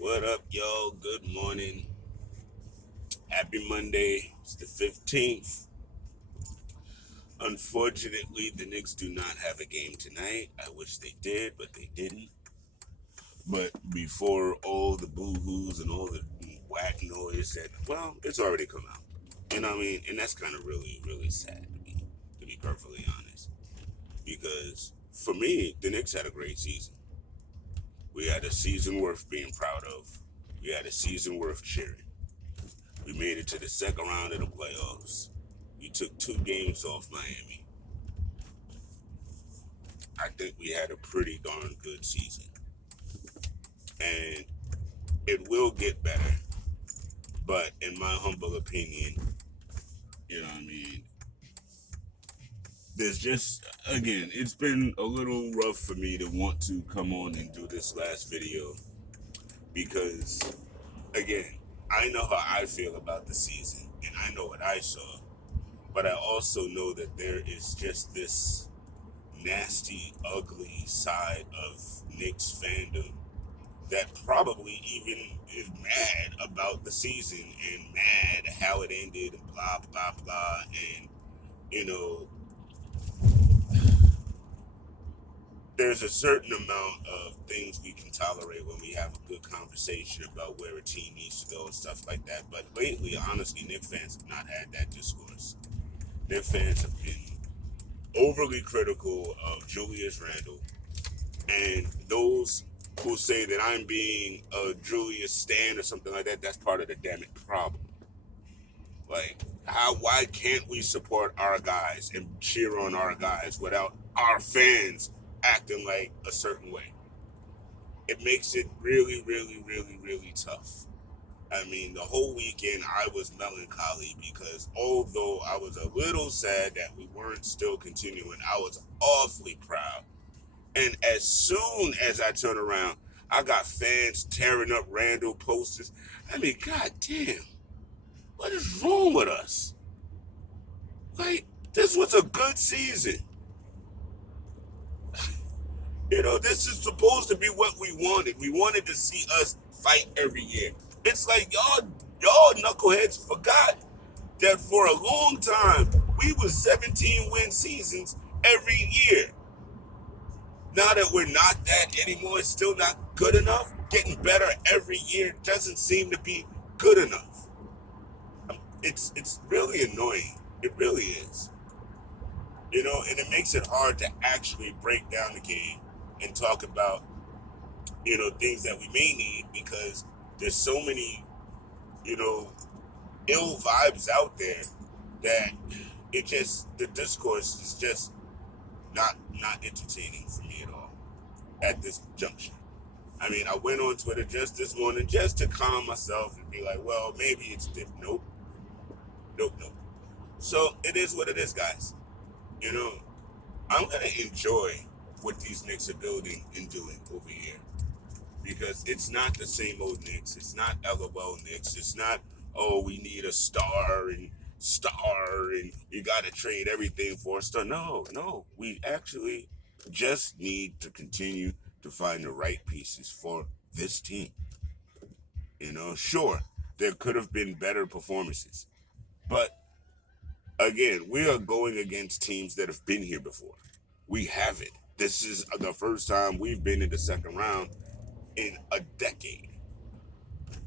What up, y'all? Good morning. Happy Monday. It's the 15th. Unfortunately, the Knicks do not have a game tonight. I wish they did, but they didn't. But before all the boo-hoos and all the whack noise well, it's already come out. You know what I mean? And that's kind of really, really sad to be perfectly honest. Because for me, the Knicks had a great season. We had a season worth being proud of. We had a season worth cheering. We made it to the second round of the playoffs. We took 2 games off Miami. I think we had a pretty darn good season. And it will get better. But in my humble opinion, you know what I mean? There's just, again, it's been a little rough for me to want to come on and do this last video because, again, I know how I feel about the season and I know what I saw. But I also know that there is just this nasty, ugly side of Knicks fandom that probably even is mad about the season and mad how it ended and blah, blah, blah. And, you know, there's a certain amount of things we can tolerate when we have a good conversation about where a team needs to go and stuff like that. But lately, honestly, Knicks fans have not had that discourse. Knicks fans have been overly critical of Julius Randle. And those who say that I'm being a Julius Stan or something like that, that's part of the damn it problem. Like, why can't we support our guys and cheer on our guys without our fans acting like a certain way? It makes it really, really, really, really tough. I mean, the whole weekend I was melancholy because although I was a little sad that we weren't still continuing, I was awfully proud. And as soon as I turn around, I got fans tearing up Randall posters. I mean, goddamn, what is wrong with us? Like, this was a good season. You know, this is supposed to be what we wanted. We wanted to see us fight every year. It's like y'all knuckleheads forgot that for a long time we was 17 win seasons every year. Now that we're not that anymore, it's still not good enough. Getting better every year doesn't seem to be good enough. It's really annoying. It really is. You know, and it makes it hard to actually break down the game and talk about, things that we may need because there's so many, you know, ill vibes out there that the discourse is just not entertaining for me at all at this juncture. I mean, I went on Twitter just this morning just to calm myself and be like, well, maybe it's different. Nope. Nope, nope. So it is what it is, guys. You know, I'm going to enjoy what these Knicks are building and doing over here because it's not the same old Knicks. It's not LOL Knicks. It's not, oh, we need a star and you got to trade everything for a star. No, no. We actually just need to continue to find the right pieces for this team. You know, sure, there could have been better performances, but again, we are going against teams that have been here before. We haven't. This is the first time we've been in the second round in a decade.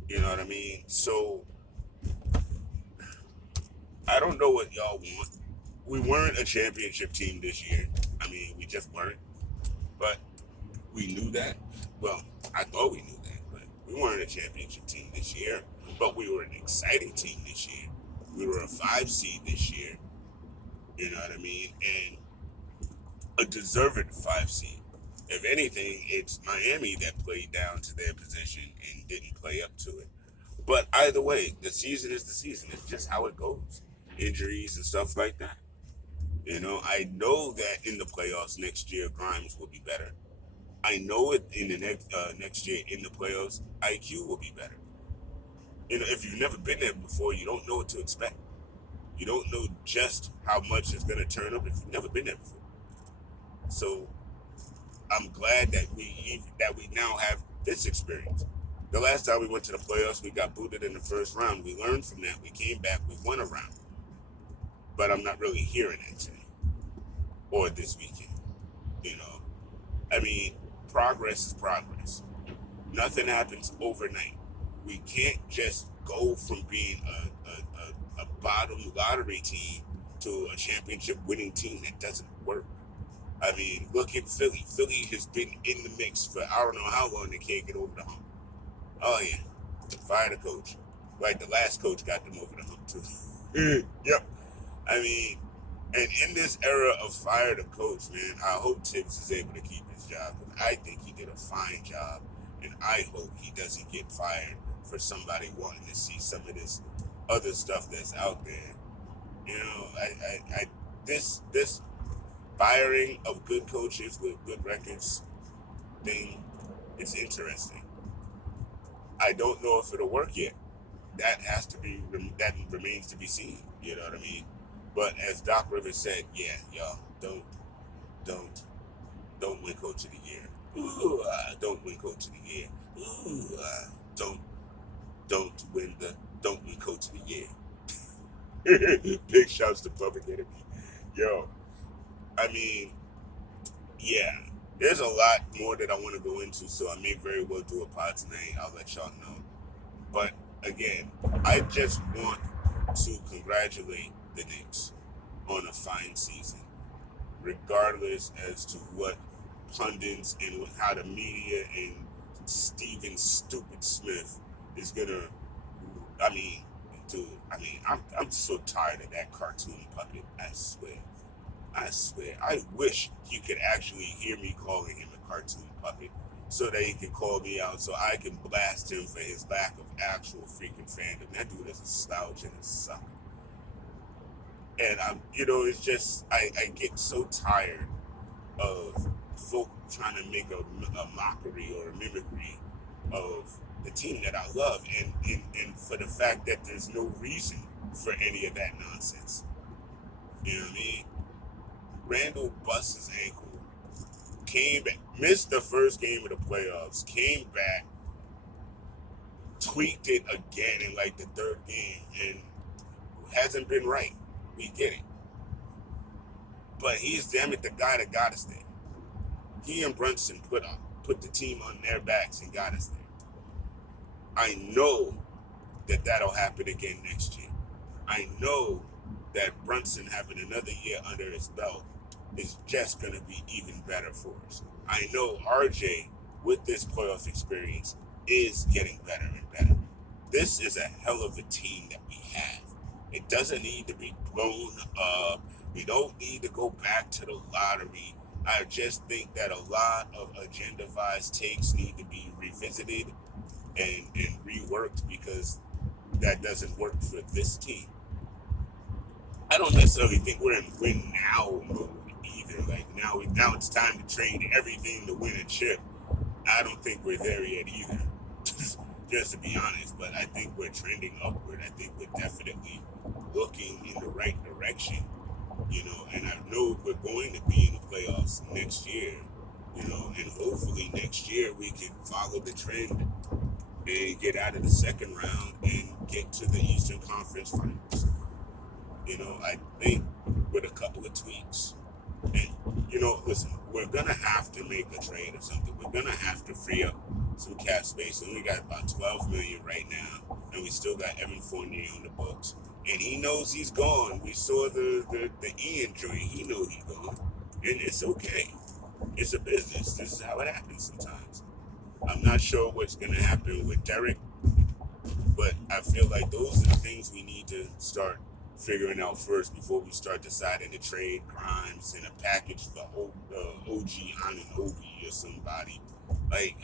You know what I mean? So I don't know what y'all want. We weren't a championship team this year. I mean, we just weren't. But we knew that. Well, I thought we knew that, but we weren't a championship team this year. But we were an exciting team this year. We were a 5 seed this year. You know what I mean? And a deserved 5 seed. If anything, it's Miami that played down to their position and didn't play up to it. But either way, the season is the season. It's just how it goes. Injuries and stuff like that. You know, I know that in the playoffs next year, Grimes will be better. I know it in the next year in the playoffs, IQ will be better. You know, if you've never been there before, you don't know what to expect. You don't know just how much is going to turn up if you've never been there before. So I'm glad that we now have this experience. The last time we went to the playoffs, we got booted in the first round. We learned from that. We came back. We won a round. But I'm not really hearing it today or this weekend. You know, I mean, progress is progress. Nothing happens overnight. We can't just go from being a bottom lottery team to a championship winning team. That doesn't work. I mean, look at Philly. Philly has been in the mix for I don't know how long. They can't get over the hump. Oh yeah, fire the coach. Like the last coach got them over the hump too. Yep. I mean, and in this era of fire the coach, man, I hope Tibbs is able to keep his job because I think he did a fine job, and I hope he doesn't get fired for somebody wanting to see some of this other stuff that's out there. You know, this firing of good coaches with good records thing, it's interesting. I don't know if it'll work yet. That remains to be seen. You know what I mean? But as Doc Rivers said, yeah, y'all don't don't win coach of the year. Ooh, don't win coach of the year. Ooh, don't don't win the don't win coach of the year. Big shouts to Public Enemy. Yo, I mean, yeah, there's a lot more that I want to go into, so I may very well do a pod tonight. I'll let y'all know. But again, I just want to congratulate the Knicks on a fine season, regardless as to what pundits and how the media and Steven Stupid Smith is gonna. I mean, dude. I mean, I'm so tired of that cartoon puppet. I swear. I swear. I wish he could actually hear me calling him a cartoon puppet so that he could call me out so I can blast him for his lack of actual freaking fandom. That dude is a slouch and a sucker. And it's just, I get so tired of folk trying to make a mockery or a mimicry of the team that I love and for the fact that there's no reason for any of that nonsense. You know what I mean? Randall busts his ankle, came back, missed the first game of the playoffs, came back, tweaked it again in like the third game, and hasn't been right. We get it. But he's damn it the guy that got us there. He and Brunson put the team on their backs and got us there. I know that that'll happen again next year. I know that Brunson having another year under his belt is just going to be even better for us. I know RJ, with this playoff experience, is getting better and better. This is a hell of a team that we have. It doesn't need to be blown up. We don't need to go back to the lottery. I just think that a lot of agenda-wise takes need to be revisited and reworked because that doesn't work for this team. I don't necessarily think we're in win now mode either. Like now it's time to trade everything to win a chip. I don't think we're there yet either. Just to be honest, but I think we're trending upward. I think we're definitely looking in the right direction. And I know we're going to be in the playoffs next year. And hopefully next year we can follow the trend and get out of the second round and get to the Eastern Conference Finals. I think with a couple of tweaks. And, listen, we're going to have to make a trade or something. We're going to have to free up some cap space. And we got about $12 million right now. And we still got Evan Fournier on the books. And he knows he's gone. We saw the E injury. He knew he's gone. And it's okay. It's a business. This is how it happens sometimes. I'm not sure what's going to happen with Derek. But I feel like those are the things we need to start figuring out first before we start deciding to trade Grimes in a package for OG Anunoby or somebody. Like,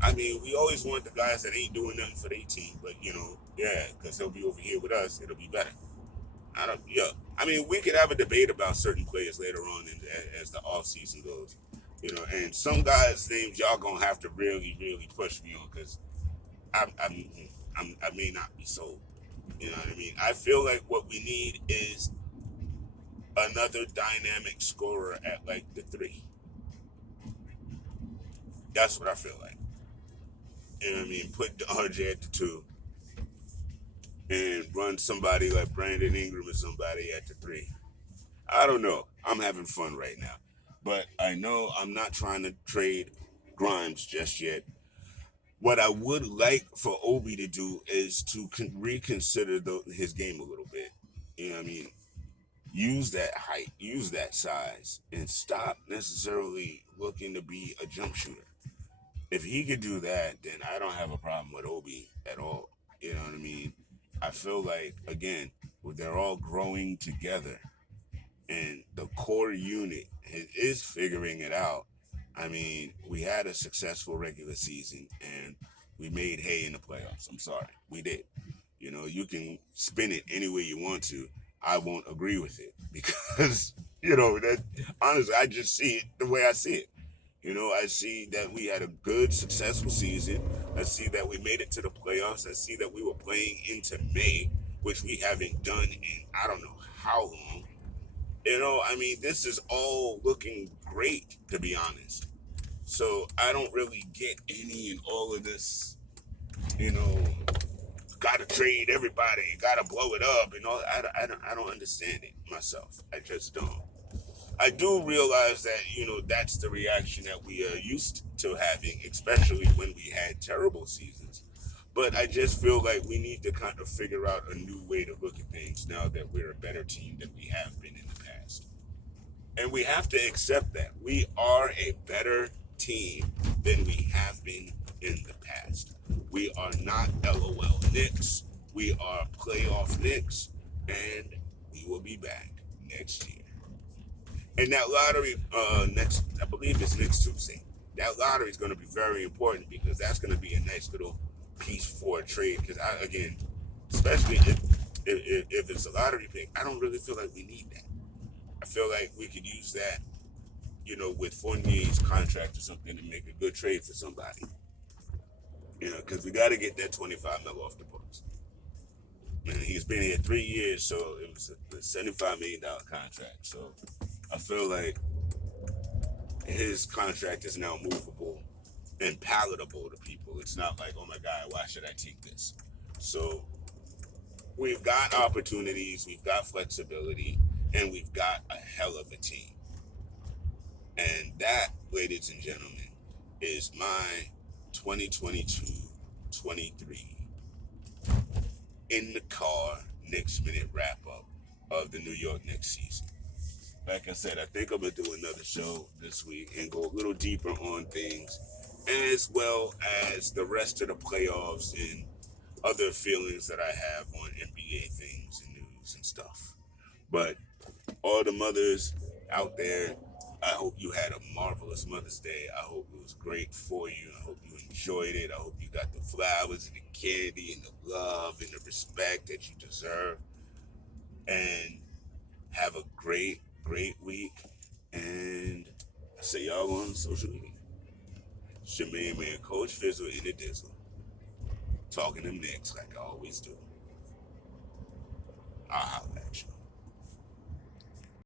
I mean, we always want the guys that ain't doing nothing for their team, but yeah, because they'll be over here with us, it'll be better. I mean, we could have a debate about certain players later on as the off season goes, and some guys' names y'all gonna have to really, really push me on because I may not be sold. You know what I mean? I feel like what we need is another dynamic scorer at like the 3. That's what I feel like. You know what I mean? Put RJ at the two and run somebody like Brandon Ingram or somebody at the three. I don't know. I'm having fun right now. But I know I'm not trying to trade Grimes just yet. What I would like for Obi to do is to reconsider his game a little bit. You know what I mean? Use that height, use that size, and stop necessarily looking to be a jump shooter. If he could do that, then I don't have a problem with Obi at all. You know what I mean? I feel like, again, they're all growing together and the core unit is figuring it out. I mean, we had a successful regular season and we made hay in the playoffs. I'm sorry, we did. You know, you can spin it any way you want to. I won't agree with it because that honestly, I just see it the way I see it. I see that we had a good, successful season. I see that we made it to the playoffs. I see that we were playing into May, which we haven't done in I don't know how long. I mean, this is all looking great, to be honest. So I don't really get any and all of this, you know, gotta trade everybody, gotta blow it up, and all. I don't understand it myself. I just don't. I do realize that, that's the reaction that we are used to having, especially when we had terrible seasons. But I just feel like we need to kind of figure out a new way to look at things now that we're a better team than we have been in the past. And we have to accept that. We are a better team than we have been in the past. We are not LOL Knicks. We are playoff Knicks. And we will be back next year. And that lottery, I believe it's next Tuesday. That lottery is going to be very important because that's going to be a nice little piece for a trade. Because again, especially if it's a lottery pick, I don't really feel like we need that. I feel like we could use that, with Fournier's contract or something to make a good trade for somebody. Because we got to get that 25 mil off the books. And he's been here 3 years, so it was a $75 million contract. So I feel like his contract is now movable and palatable to people. It's not like, oh my God, why should I take this? So we've got opportunities, we've got flexibility, and we've got a hell of a team. And that, ladies and gentlemen, is my 2022-23 in the car Knicks minute wrap up of the New York Knicks season. Like I said, I think I'm going to do another show this week and go a little deeper on things, as well as the rest of the playoffs and other feelings that I have on NBA things and news and stuff. But all the mothers out there, I hope you had a marvelous Mother's Day. I hope it was great for you. I hope you enjoyed it. I hope you got the flowers and the candy and the love and the respect that you deserve. And have a great, great week. And I see y'all on social media. It's your man, Coach Fizzle in the Dizzle. Talking them Knicks like I always do. I'll holler.